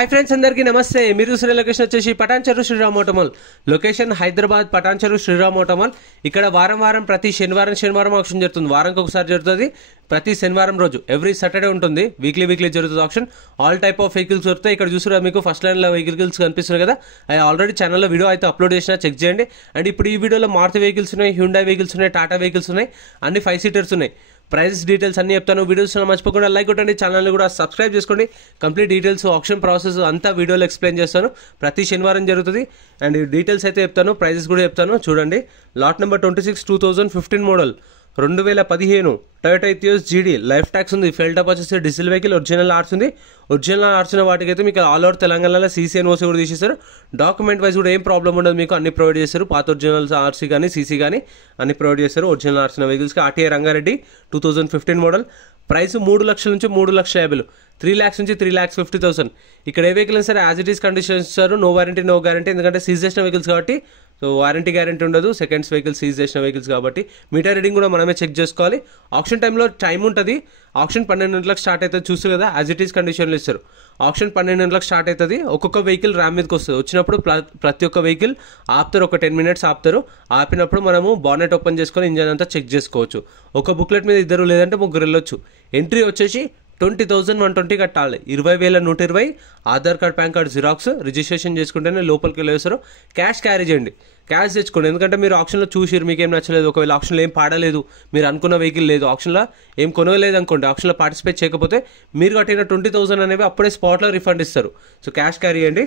Hi friends अंदर की नमस्ते మీరు చూసిన లొకేషన్ వచ్చేసి Patancheru Sriram auto mall location Hyderabad Patancheru Sriram auto mall ఇక్కడ వారం ప్రతి శనివారం ఆక్షన్ జరుగుతుంది వారానికి ఒకసారి జరుగుతుంది ప్రతి శనివారం రోజు ఎవ్రీ సాటర్డే ఉంటుంది వీక్లీ జరుగుతుంది auction all type of vehicles దొరుకుతాయి ఇక్కడ చూసారా మీకు ఫస్ట్ లైన్ లో వెహికల్స్ కనిపిస్తున్నాయి కదా అది ఆల్రెడీ ఛానల్ లో వీడియో అయితే అప్లోడ్ చేసినా చెక్ చేయండి అండ్ ఇప్పుడు ఈ వీడియోలో మారుతి వెహికల్స్ ఉన్నాయి హ్యుండాయ్ వెహికల్స్ ఉన్నాయి టాటా వెహికల్స్ ఉన్నాయి అన్ని 5 సీటర్స్ ఉన్నాయి ప్రైస్ డీటెయిల్స్ అన్ని చెప్తాను వీడియోస్ మర్చిపోకుండా లైక్ కొట్టండి ఛానల్ కూడా సబ్స్క్రైబ్ చేసుకోండి కంప్లీట్ డీటెయిల్స్ ఆప్షన్ ప్రాసెస్ అంతా వీడియోలో ఎక్స్ప్లెయిన్ చేస్తాను ప్రతి శనివారం జరుగుతుంది అండ్ డీటెయిల్స్ అయితే చెప్తాను ప్రైజెస్ కూడా చెప్తాను చూడండి lot number 26 2015 model 2015 Toyota Etios జీడీ లైఫ్ ట్యాక్స్ ఉంది ఫెయిల్ టాప్ వచ్చేసి డీజిల్ వెహికల్ ఒరిజినల్ ఆర్ట్స్ ఉంది ఒరిజినల్ ఆర్ట్స్ ఉన్న వాటికైతే మీకు ఆల్ ఓవర్ తెలంగాణలో సీసీ ఎన్ఓసీ కూడా తీసేస్తారు డాక్యుమెంట్ వైజ్ కూడా ఏం ప్రాబ్లం ఉండదు మీకు అన్ని ప్రొవైడ్ చేస్తారు పాత ఒరిజినల్స్ ఆర్సీ కానీ సీసీ కానీ అన్ని ప్రొవైడ్ చేస్తారు ఒరిజినల్ ఆర్ట్స్ ఉన్న వెహికల్స్కి ఆర్టీఐ రంగారెడ్డి 2015 మోడల్ ప్రైస్ 3 లక్షల నుంచి 3,50,000 3 lakhs నుంచి 3,50,000 ఇక్కడ ఏ వెహికల్ సరే యాజ్ ఇట్ ఈస్ కండిషన్ ఇస్తారు నో వారంటీ నో గ్యారంటీ ఎందుకంటే సీజ్ చేసిన వెహికల్స్ కాబట్టి సో వారంటీ గ్యారంటీ ఉండదు సెకండ్స్ వెహికల్స్ సీజ్ చేసిన వెహికల్స్ కాబట్టి మీటర్ రీడింగ్ కూడా మనమే చెక్ చేసుకోవాలి ఆప్షన్ టైంలో టైం ఉంటుంది ఆప్షన్ 12 గంటలకు స్టార్ట్ అవుతుంది చూస్తారు కదా యాజ్ ఇట్ ఈస్ కండిషన్లో ఇస్తారు ఆప్షన్ 12 గంటలకు స్టార్ట్ అవుతుంది ఒక్కొక్క వెహికల్ ర్యామ్ మీదకి వస్తుంది వచ్చినప్పుడు ప్రతి ఒక్క వెహికల్ ఆపుతారు ఒక 10 minutes ఆపుతారు ఆపినప్పుడు మనము బానెట్ ఓపెన్ చేసుకొని ఇంజన్ అంతా చెక్ చేసుకోవచ్చు ఒక బుక్లెట్ మీద 2 లేదంటే 3 వెళ్ళొచ్చు ఎంట్రీ వచ్చేసి 20,120 కట్టాలి 20,120 Aadhaar card pan card xerox registration చేసుకుంటేనే లోపలికి వెళ్ళేస్తారు క్యాష్ క్యారీ చేయండి క్యాష్ తెచ్చుకోండి ఎందుకంటే మీరు ఆప్షన్లో చూసిరు మీకు ఏం నచ్చలేదు ఒకవేళ ఆప్షన్లో ఏం పాడలేదు మీరు అనుకున్న వెహికల్ లేదు ఆప్షన్లో ఏం కొనలేదు అనుకోండి ఆప్షన్లో పార్టిసిపేట్ చేయకపోతే మీరు కట్టిన 20,000 అనేవి అప్పుడే స్పాట్లో రిఫండ్ ఇస్తారు సో క్యాష్ క్యారీ చేయండి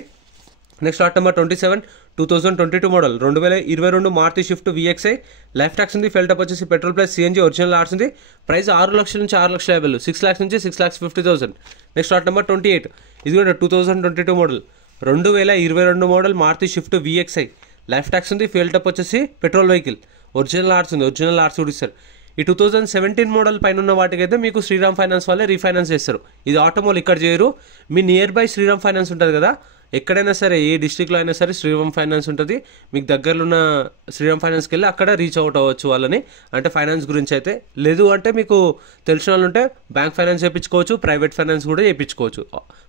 next lot number 27 2022 model 2022 Maruti Swift VXI life tax ఉంది ఫెయిల్ టాప్ వచ్చేసి పెట్రోల్ ప్లస్ సిఎన్జీ ఒరిజినల్ ఆర్ట్స్ ఉంది ప్రైస్ 6 లక్షల నుంచి 6,50,000 6 lakhs నుంచి 6,50,000 నెక్స్ట్ లాట్ నెంబర్ 28 ఇది కూడా 2022 model 2022 model Maruti Swift VXI life tax ఉంది ఫెయిల్ టాప్ వచ్చేసి పెట్రోల్ వెహికల్ ఒరిజినల్ ఆర్ట్స్ ఉంది ఒరిజినల్ ఆర్ట్స్ కూడా ఇస్తారు ఈ 2017 మోడల్ పైన ఉన్న వాటికైతే మీకు శ్రీరామ్ ఫైనాన్స్ వాళ్ళే రీఫైనాన్స్ చేస్తారు ఇది ఆటోమోల్ ఇక్కడ చేయరు మీ నియర్ బై శ్రీరామ్ ఫైనాన్స్ ఉంటుంది కదా ఎక్కడైనా సరే ఏ డిస్ట్రిక్ట్లో అయినా సరే శ్రీరామ్ ఫైనాన్స్ ఉంటుంది మీకు దగ్గరలో ఉన్న శ్రీరామ్ ఫైనాన్స్కి వెళ్ళి అక్కడ రీచ్ అవుట్ అవ్వచ్చు వాళ్ళని అంటే ఫైనాన్స్ గురించి అయితే లేదు అంటే మీకు తెలిసిన వాళ్ళు ఉంటే బ్యాంక్ ఫైనాన్స్ చేయించుకోవచ్చు ప్రైవేట్ ఫైనాన్స్ కూడా చేయించుకోవచ్చు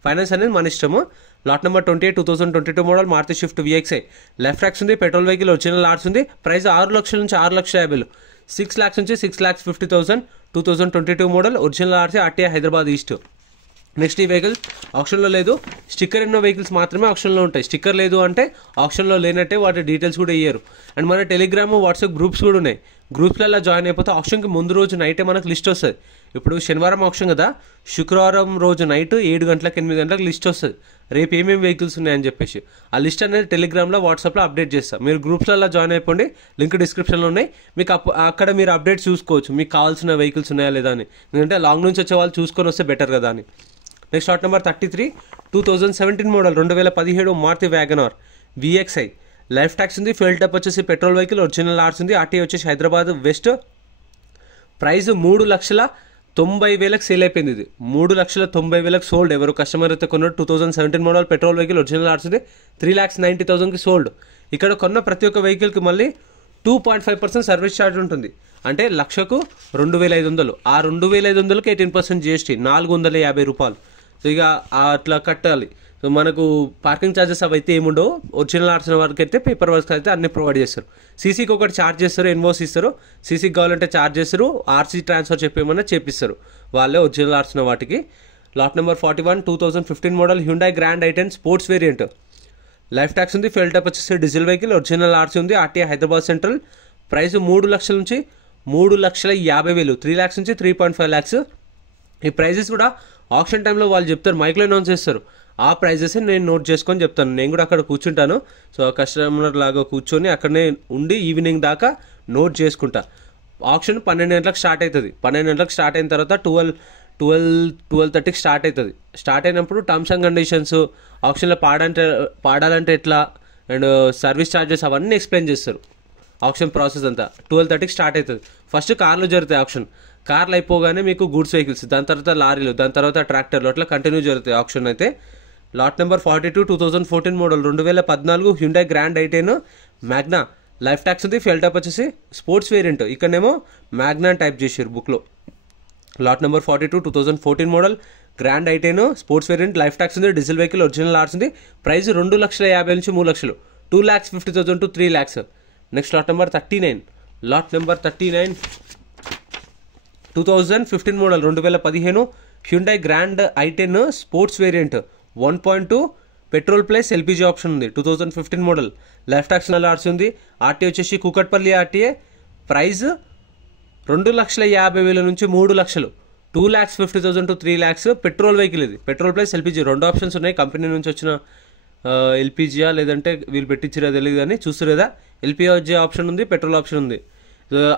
ఫైనాన్స్ అనేది మన ఇష్టము lot number 28 2022 model Maruti Swift VXI life tax ఉంది పెట్రోల్ వెహికల్ ఒరిజినల్ ఆర్ట్స్ ఉంది ప్రైస్ 6 లక్షల నుంచి 6,50,000 6 lakhs నుంచి 6,50,000 2022 model original RC RTI Hyderabad east next ఈ వెహికల్ ఆప్షన్లో లేదు స్టిక్కర్ ఉన్న వెహికల్స్ మాత్రమే ఆప్షన్లో ఉంటాయి స్టిక్కర్ లేదు అంటే ఆప్షన్లో లేనట్టే వాటి డీటెయిల్స్ కూడా ఇయ్యారు అండ్ మన టెలిగ్రామ్ వాట్సాప్ గ్రూప్స్ కూడా ఉన్నాయి గ్రూప్స్లలో జాయిన్ అయిపోతే ఆప్షన్కి ముందు రోజు నైటే మనకు లిస్ట్ వస్తుంది ఇప్పుడు శనివారం ఆప్షన్ కదా శుక్రవారం రోజు నైట్ 7 గంటలకు 8 గంటలకు లిస్ట్ వస్తుంది రేపు ఏమేమి వెహికల్స్ ఉన్నాయని చెప్పేసి ఆ లిస్ట్ అనేది టెలిగ్రామ్లో వాట్సాప్లో అప్డేట్ చేస్తాం మీరు గ్రూప్స్లలో జాయిన్ అయిపోండి లింక్ డిస్క్రిప్షన్లో ఉన్నాయి మీకు అక్కడ మీరు అప్డేట్స్ చూసుకోవచ్చు మీకు కావాల్సిన వెహికల్స్ ఉన్నాయా లేదా అని ఎందుకంటే లాంగ్ నుంచి వచ్చే వాళ్ళు చూసుకొని వస్తే బెటర్ కదా అని next lot number 33 2017 model 2017 Maruti WagonR VXI life tax ఉంది ఫెయిల్ టాప్ వచ్చేసి పెట్రోల్ వెహికల్ ఒరిజినల్ ఆర్ట్స్ ఉంది ఆర్టీ వచ్చేసి హైదరాబాద్ వెస్ట్ ప్రైస్ 3,90,000 సేల్ అయిపోయింది ఇది 3,90,000 సోల్డ్ ఎవరు కస్టమర్ అయితే కొన్నాడు 2017 మోడల్ పెట్రోల్ వెహికల్ ఒరిజినల్ ఆర్ట్స్ ఉంది 3,90,000కి సోల్డ్ ఇక్కడ కొన్న ప్రతి ఒక్క వెహికల్కి మళ్ళీ 2.5% సర్వీస్ ఛార్జ్ ఉంటుంది అంటే లక్షకు 2,500 ఆ 2,500కి 18% GST 450 రూపాయలు సో ఇక అట్లా కట్టాలి సో మనకు పార్కింగ్ ఛార్జెస్ అవి అయితే ఏముండవు ఒరిజినల్ ఆర్ట్స్ వరకు అయితే పేపర్ వర్క్స్ అయితే అన్ని ప్రొవైడ్ చేస్తారు సీసీకి ఒకటి ఛార్జ్ చేస్తారు ఇన్వాయిస్ ఇస్తారు సీసీకి కావాలంటే ఛార్జ్ చేస్తారు ఆర్సీ ట్రాన్స్ఫర్ చెప్పేమన్నా చేపిస్తారు వాళ్ళే ఒరిజినల్ ఆర్ట్స్ వాటికి lot number 41 2015 model Hyundai Grand i10 sports variant life tax ఉంది ఫెయిల్ టాప్ వచ్చేసి డీజిల్ వెహికల్ ఒరిజినల్ ఆర్సీ ఉంది ఆర్టీఐ హైదరాబాద్ సెంట్రల్ ప్రైస్ 3 లక్షల నుంచి 3,50,000 3 lakhs నుంచి 3.5 lakhs ఈ ప్రైజెస్ కూడా ఆప్షన్ టైంలో వాళ్ళు చెప్తారు మైక్లో అనౌన్స్ చేస్తారు ఆ ప్రైజెస్ నేను నోట్ చేసుకొని చెప్తాను నేను కూడా అక్కడ కూర్చుంటాను సో కస్టమర్ లాగా కూర్చొని అక్కడనే ఉండి ఈవినింగ్ దాకా నోట్ చేసుకుంటా ఆప్షన్ 12 గంటలకు స్టార్ట్ అవుతుంది 12 గంటలకు స్టార్ట్ అయిన తర్వాత 12:30కి స్టార్ట్ అవుతుంది స్టార్ట్ అయినప్పుడు టర్మ్స్ అండ్ కండిషన్స్ ఆప్షన్లో పాడాలంటే ఎట్లా అండ్ సర్వీస్ ఛార్జెస్ అవన్నీ ఎక్స్ప్లెయిన్ చేస్తారు ఆప్షన్ ప్రాసెస్ అంతా 12:30కి స్టార్ట్ అవుతుంది ఫస్ట్ కార్లు జరుగుతాయి ఆప్షన్ కార్లు అయిపోగానే మీకు గూడ్స్ వెహికల్స్ దాని తర్వాత లారీలు దాని తర్వాత ట్రాక్టర్లు అట్లా కంటిన్యూ జరుగుతాయి ఆప్షన్ అయితే lot number 42 2014 model 2014 Hyundai Grand i10 Magna life tax ఉంది ఫెయిల్ టాప్ వచ్చేసి స్పోర్ట్స్ వేరియంట్ ఇక్కడనేమో మ్యాగ్నా టైప్ చేసారు బుక్లో లాట్ నెంబర్ 42 2014 మోడల్ గ్రాండ్ ఐటెన్ స్పోర్ట్స్ వేరియంట్, లైఫ్ ట్యాక్స్ ఉంది, డీజిల్ వెహికల్, ఒరిజినల్ ఆర్స్ ఉంది. ప్రైస్ 2,50,000 నుంచి 3 లక్షలు, 2,50,000 to 3 lakhs. Next lot number 39. Lot number 39 2015 model 2015 Hyundai Grand ఐటెన్ sports variant 1.2 petrol plus LPG option ఉంది. 2015 మోడల్, లైఫ్ ట్యాక్స్ ఆర్సీ ఉంది. RT వచ్చేసి కూకట్పల్లి ఆర్టీఏ. ప్రైస్ 2,50,000 నుంచి 3 లక్షలు, 2,50,000 to 3 lakhs. పెట్రోల్ వెహికల్ ఇది, పెట్రోల్ ప్లస్ ఎల్పిజి 2 ఆప్షన్స్ ఉన్నాయి. Company నుంచి వచ్చిన ఎల్పిజియా లేదంటే వీళ్ళు పెట్టించిరా తెలియదు కానీ చూస్తారు కదా, ఎల్పిజి ఆప్షన్ ఉంది, పెట్రోల్ ఆప్షన్ ఉంది.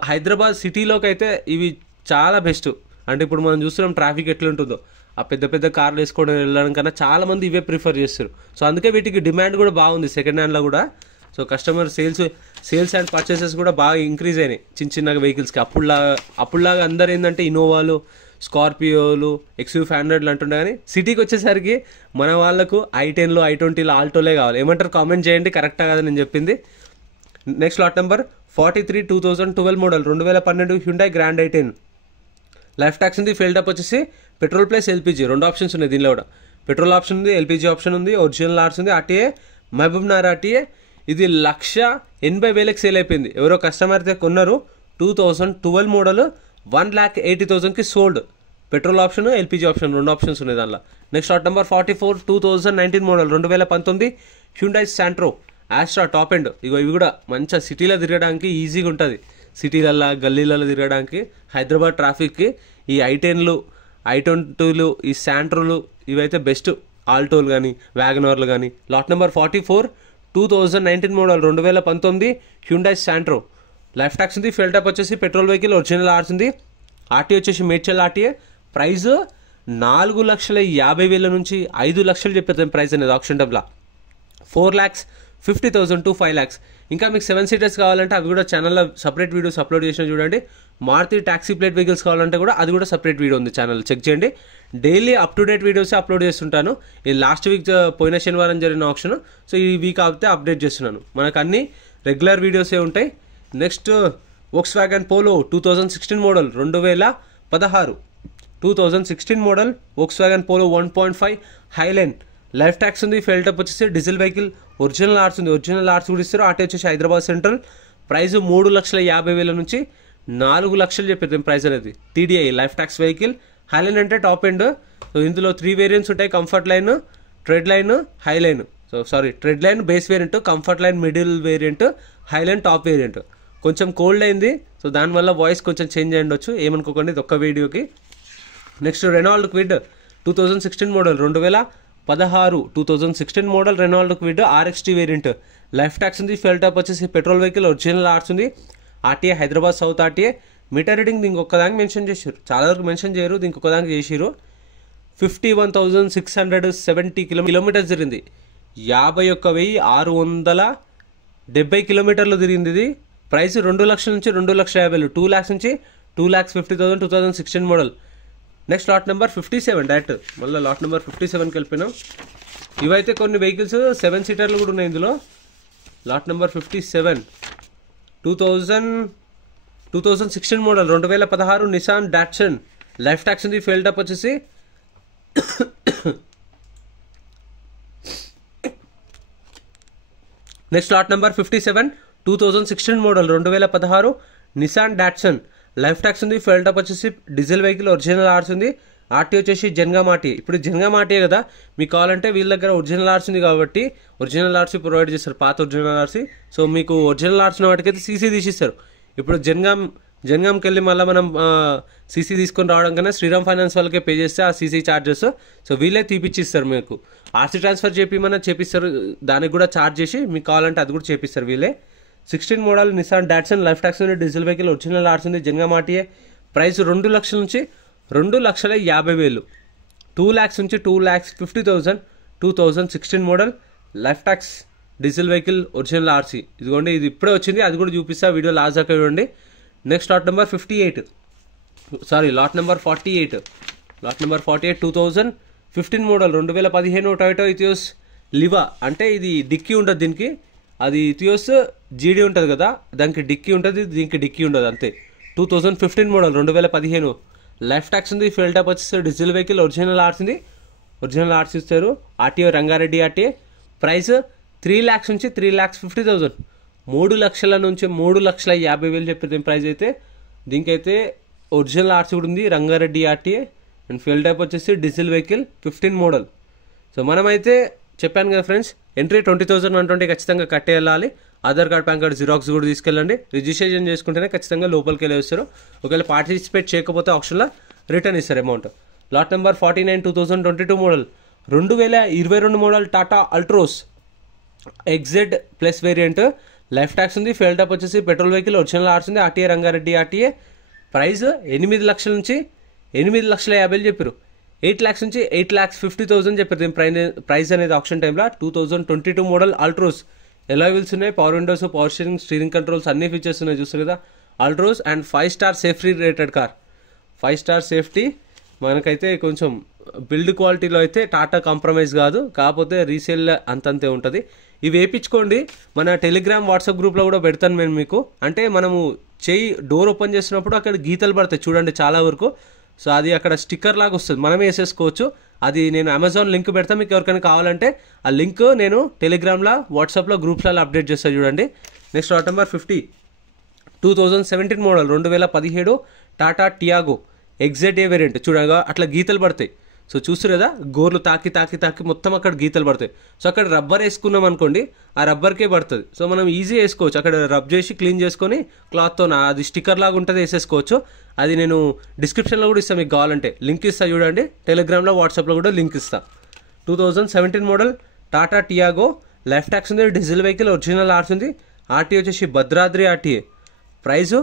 హైదరాబాద్ సిటీలోకి అయితే ఇవి చాలా బెస్ట్. అంటే ఇప్పుడు మనం చూస్తున్నాం ట్రాఫిక్ ఎట్లా ఉంటుందో, ఆ పెద్ద పెద్ద కార్లు వేసుకోవడం వెళ్ళడం కన్నా చాలా మంది ఇవే ప్రిఫర్ చేస్తారు. సో అందుకే వీటికి డిమాండ్ కూడా బాగుంది సెకండ్ హ్యాండ్లో కూడా. So customer sales and purchases కూడా బాగా ఇంక్రీజ్ అయినాయి చిన్న చిన్న వెహికల్స్కి. అప్పుడులాగా అందరు ఏంటంటే ఇన్నోవాలు, స్కార్పియోలు, XUV500 అంటుండే కానీ సిటీకి వచ్చేసరికి మన వాళ్ళకు I10లో, I20లో, ఆల్టోలే కావాలి. ఏమంటారు కామెంట్ చేయండి, కరెక్టా కదా నేను చెప్పింది. Next lot number 43 2012 model 2012 Hyundai Grand i ten. Life tax ఉంది, ఫెయిల్డ్ అప్ వచ్చేసి పెట్రోల్ ప్లస్ ఎల్పిజి 2 ఆప్షన్స్ ఉన్నాయి దీనిలో కూడా. పెట్రోల్ ఆప్షన్ ఉంది, ఎల్పిజి ఆప్షన్ ఉంది, ఒరిజినల్ ఆర్స్ ఉంది. RTA Mahabubnagar RTA. ఇది 1,80,000 సేల్ అయిపోయింది. ఎవరో కస్టమర్ అయితే కొన్నారు. 2012 మోడల్ 1,80,000కి sold. Petrol option, LPG option 2 options ఉన్నాయి దానిలో. Next lot number 44 2019 model 2019 Hyundai Santro ఆస్ట్రా top end. ఇవి కూడా మంచిగా సిటీలో తిరగడానికి ఈజీగా ఉంటుంది. సిటీలల్లో, గల్లీలలో తిరగడానికి, హైదరాబాద్ ట్రాఫిక్కి ఈ I10లు, I20లు, ఈ శాంట్రోలు ఇవైతే బెస్ట్. ఆల్టోలు కానీ, వ్యాగనార్లు కానీ. Lot number 44 2019 model 2019 Hyundai Santro. Life tax ఉంది, ఫెయిల్ టైప్ వచ్చేసి పెట్రోల్ వెహికల్, ఒరిజినల్ ఆర్స్ ఉంది. ఆర్టీ వచ్చేసి మేడ్చల్ ఆర్టీఏ. ప్రైస్ 4,50,000 నుంచి 5 లక్షలు చెప్పేది ప్రైస్ అనేది ఆప్షన్ టైప్లా. 4,50,000 to 5 lakhs. ఇంకా మీకు 7 seaters కావాలంటే అవి కూడా ఛానల్లో సపరేట్ వీడియోస్ అప్లోడ్ చేసిన చూడండి. మారుతి టాక్సీ ప్లేట్ వెహికల్స్ కావాలంటే కూడా అది కూడా సపరేట్ వీడియో ఉంది ఛానల్, చెక్ చేయండి. Daily up to date videos upload చేస్తుంటాను. ఈ లాస్ట్ వీక్ పోయిన శనివారం జరిగిన ఆప్షన్, సో ఈ వీక్ అయితే అప్డేట్ చేస్తున్నాను. మనకు అన్ని రెగ్యులర్ వీడియోసే ఉంటాయి. Next Volkswagen polo 2016 model 2016 2016 model Volkswagen polo 1.5 highline. Life tax ఉంది, ఫెయిల్ టైప్ వచ్చేసి డీజిల్ వెహికల్, ఒరిజినల్ ఆర్స్ ఉంది. ఒరిజినల్ ఆర్స్ కూడా ఇస్తారు. ఆటో వచ్చేసి హైదరాబాద్ సెంట్రల్. ప్రైస్ 3,50,000 నుంచి 4 లక్షలు చెప్పేది ప్రైస్ అనేది. TDI life tax vehicle. Highline అంటే టాప్ ఎండ్. సో ఇందులో 3 వేరియంట్స్ ఉంటాయి: comfort line, trend line, high line. Trend line base variant, comfort line middle variant, high line top variant. కొంచెం cold అయింది, so దానివల్ల వాయిస్ కొంచెం change అయ్యి ఉండొచ్చు, ఏమనుకోకండి ఇది ఒక్క వీడియోకి. Next Renault Kwid 2016 model 2016 2016 model Renault Kwid RXT variant. Life tax ఉంది, ఫెయిల్ టైప్ వచ్చేసి పెట్రోల్ వెహికల్, ఒరిజినల్ ఆర్స్ ఉంది. RTA Hyderabad south RTA. Meter reading దీనికి ఒక్కదానికి మెన్షన్ చేశారు, చాలా వరకు మెన్షన్ చేయరు, దీనికి ఒక్కదానికి చేసిరు. 51,670 కిలోమీటర్స్ తిరిగింది. 51,670 కిలోమీటర్లు తిరిగింది ఇది. ప్రైస్ 2 లక్షల నుంచి 2,50,000, 2 lakhs నుంచి 2,50,000 2016 model. Next lot number 57 direct మళ్ళీ లాట్ నెంబర్ 57కి వెళ్ళిపోయినాం. ఇవైతే కొన్ని వెహికల్స్ 7 సీటర్లు కూడా ఉన్నాయి ఇందులో. Lot number 57 2016 model 2016 Nissan Datsun. Life tax ఉంది, ఫెయిల్ టైప్ వచ్చేసి next lot number 57 2016 model 2016 Nissan Datsun. Life tax ఉంది, ఫెయిల్ టైప్ వచ్చేసి డీజిల్ వెహికల్, ఒరిజినల్ ఆర్స్ ఉంది. ఆర్టీ వచ్చేసి జనగాం ఆర్టీ. ఇప్పుడు జనగాం ఆర్టీ కదా, మీకు కావాలంటే వీళ్ళ దగ్గర ఒరిజినల్ ఆర్స్ ఉంది కాబట్టి ఒరిజినల్ ఆర్సీ ప్రొవైడ్ చేస్తారు, పాత ఒరిజినల్ ఆర్సీ. సో మీకు ఒరిజినల్ ఆర్స్ వాటికైతే సీసీ తీసిస్తారు. ఇప్పుడు జనగాంకి వెళ్ళి మళ్ళీ మనం సీసీ తీసుకొని రావడం కన్నా శ్రీరామ్ ఫైనాన్స్ వాళ్ళకే పే చేస్తే ఆ సీసీ ఛార్జెస్, సో వీళ్ళే తీపిచ్చిస్తారు. మీకు ఆర్సీ ట్రాన్స్ఫర్ చేపిస్తారు, దానికి కూడా ఛార్జ్ చేసి మీకు కావాలంటే అది కూడా చేపిస్తారు వీళ్ళే. 16 model Nissan Datsun. Life tax ఉంది, డీజిల్ వెహికల్, ఒరిజినల్ ఆర్స్ ఉంది. జనగాం ఆర్టీఏ. ప్రైస్ 2 లక్షల నుంచి 2,50,000, 2 lakhs నుంచి 2,50,000 2016 model. Life tax, diesel vehicle, original RC. ఇదిగోండి, ఇది ఇప్పుడే వచ్చింది, అది కూడా చూపిస్తా, వీడియో లాస్ట్ దాకా చూడండి. Next lot number 48 lot number 48 2015 model 2015 Toyota Etios Liva. అంటే ఇది డిక్కీ ఉంటుంది దీనికి, అది ఇథియోస్ జీడీ ఉంటుంది కదా, దానికి డిక్కీ ఉంటుంది, దీనికి డిక్కీ ఉండదు అంతే. 2015 మోడల్ 2015 లైఫ్ ట్యాక్స్ ఉంది, ఫ్యూయల్ ట్యాప్ వచ్చేసి డీజిల్ వెహికల్, ఒరిజినల్ ఆర్స్ ఉంది, ఒరిజినల్ ఆర్స్ ఇస్తారు. RTO Rangareddy RTA. Price 3 lakhs నుంచి 3,50,000, 3 లక్షల నుంచి 3,50,000 చెప్పేది ప్రైస్ అయితే. దీనికైతే ఒరిజినల్ ఆర్సీ కూడా ఉంది, Rangareddy RTA. And fuel type వచ్చేసి డీజిల్ వెహికల్ 15 మోడల్. సో మనమైతే చెప్పాను కదా ఫ్రెండ్స్, ఎంట్రీ 20,120 ఖచ్చితంగా కట్టే వెళ్ళాలి. Aadhaar card, pan card xerox కూడా తీసుకెళ్ళండి. రిజిస్ట్రేషన్ చేసుకుంటేనే ఖచ్చితంగా లోపలికి వెళ్ళి వస్తారు. ఒకవేళ పార్టిసిపేట్ చేయకపోతే ఆప్షన్లో రిటర్న్ ఇస్తారు amount. Lot number 49 2022 model, 2022 model Tata Altroz XZ plus variant. Life tax ఉంది, ఫ్యూయల్ ట్యాప్ వచ్చేసి పెట్రోల్ వెహికల్, ఒరిజినల్ ఆర్స్ ఉంది, ఆర్టీఏ రంగారెడ్డి ఆర్టీఏ. ప్రైస్ 8 లక్షల నుంచి 8,50,000 చెప్పారు. 8 lakhs నుంచి 8,50,000 చెప్పారు. దీని ప్రైస్ అనేది ఆప్షన్ టైంలో. 2022 మోడల్ అల్ట్రోస్. ఎలా వీల్స్ ఉన్నాయి, power Windows, power steering controls అన్ని ఫీచర్స్ ఉన్నాయి చూస్తారు కదా. Altroz and 5 star safety rated car. 5 star safety. మనకైతే కొంచెం బిల్డ్ క్వాలిటీలో అయితే టాటా కాంప్రమైజ్ కాదు, కాకపోతే రీసేల్ అంతంతే ఉంటుంది. ఇవి వేయించుకోండి. మన టెలిగ్రామ్ వాట్సాప్ గ్రూప్లో కూడా పెడతాను నేను మీకు. అంటే మనము డోర్ ఓపెన్ చేసినప్పుడు అక్కడ గీతలు పడతాయి చూడండి చాలా వరకు. సో అది అక్కడ స్టిక్కర్ లాగా వస్తుంది, మనమే వేసేసుకోవచ్చు. అది నేను అమెజాన్ లింక్ పెడతాను, మీకు ఎవరికైనా కావాలంటే ఆ లింక్ నేను టెలిగ్రామ్లో, వాట్సాప్లో, గ్రూప్స్లలో అప్డేట్ చేస్తాను చూడండి. Next lot number 50 2017 model, 2017 Tata Tiago X Z A variant. చూడగా అట్లా గీతలు పడతాయి. సో చూస్తారు కదా, గోర్లు తాకి తాకి తాకి మొత్తం అక్కడ గీతలు పడతాయి. సో అక్కడ రబ్బర్ వేసుకున్నాం అనుకోండి, ఆ రబ్బర్కే పడుతుంది. సో మనం ఈజీ వేసుకోవచ్చు, అక్కడ రబ్ చేసి క్లీన్ చేసుకొని క్లాత్తో, అది స్టిక్కర్ లాగా ఉంటుంది, వేసేసుకోవచ్చు. అది నేను డిస్క్రిప్షన్లో కూడా ఇస్తాను, మీకు కావాలంటే లింక్ ఇస్తా చూడండి. టెలిగ్రామ్లో, వాట్సాప్లో కూడా లింక్ ఇస్తా. 2017 model Tata Tiago. Life tax ఉంది, డీజిల్ వెహికల్, ఒరిజినల్ ఆర్స్ ఉంది, ఆర్టీఏ వచ్చేసి భద్రాద్రి ఆర్టీఏ. ప్రైస్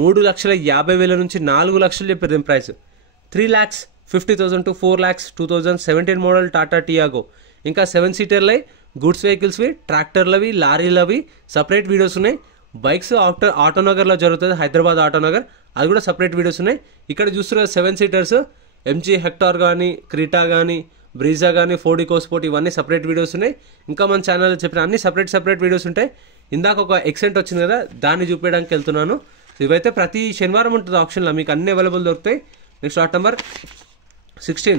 3,50,000 నుంచి 4 లక్షలు చెప్పారు. దీని price 3,50,000 to 4 lakhs. 2017 model Tata Tiago. ఇంకా 7 సీటర్లవి, గూడ్స్ వెహికల్స్వి, ట్రాక్టర్లవి, లారీలవి సపరేట్ వీడియోస్ ఉన్నాయి. బైక్స్ ఆటోనగర్లో జరుగుతుంది, హైదరాబాద్ ఆటోనగర్, అది కూడా సపరేట్ వీడియోస్ ఉన్నాయి. ఇక్కడ చూస్తున్నారు 7 సీటర్స్, ఎంజీ హెక్టార్ కానీ, క్రీటా కానీ, బ్రీజా కానీ, ఫోర్డ్ ఈకోస్పోర్ట్, ఇవన్నీ సపరేట్ వీడియోస్ ఉన్నాయి. ఇంకా మన ఛానల్లో చెప్పిన అన్ని సపరేట్ వీడియోస్ ఉంటాయి. ఇందాక ఒక ఎక్సెంట్ వచ్చింది కదా, దాన్ని చూపించడానికి వెళ్తున్నాను. ఇవైతే ప్రతి శనివారం ఉంటుంది ఆప్షన్లో, మీకు అన్ని అవైలబుల్ దొరుకుతాయి. Next lot number 16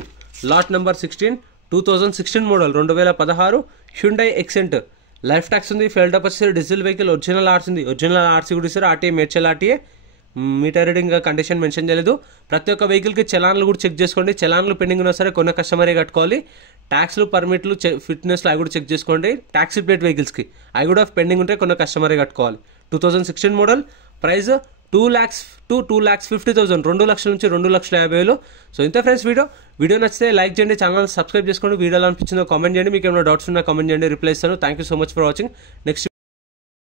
2016 model, 2016 Hyundai Xcent. Life tax ఉంది, ఫ్యూయల్ ట్యాప్ వచ్చేసి డీజిల్ వెహికల్, ఒరిజినల్ ఆర్స్ ఉంది, ఒరిజినల్ ఆర్సీ కూడా ఇస్తారు. RTA Medchal RTA. Meter reading condition mention చేయలేదు. ప్రతి ఒక్క వెహికల్కి చలాన్లు కూడా చెక్ చేసుకోండి. చలాన్లు పెండింగ్ ఉన్నా సరే కొన్న కస్టమరే కట్టుకోవాలి. ట్యాక్స్లు, పర్మిట్లు, ఫిట్నెస్లు అవి కూడా చెక్ చేసుకోండి. ట్యాక్సీ ప్లేట్ వెహికల్స్కి అవి కూడా పెండింగ్ ఉంటే కొన్న కస్టమరే కట్టుకోవాలి. 2016 మోడల్. ప్రైస్ 2 lakhs to 2,50,000, 2 లక్షల నుంచి 2,50,000. సో ఇంత ఫ్రెండ్స్ వీడియో నచ్చితే లైక్ చేయండి, ఛానల్ సబ్స్క్రైబ్ చేసుకోండి. వీడియోలో అనిపించిందో కామెంట్ చేయండి, మీకు ఏమైనా డౌట్స్ ఉన్నా కామెంట్ చేయండి, రిప్లై ఇస్తాను. Thank you so much for watching. Next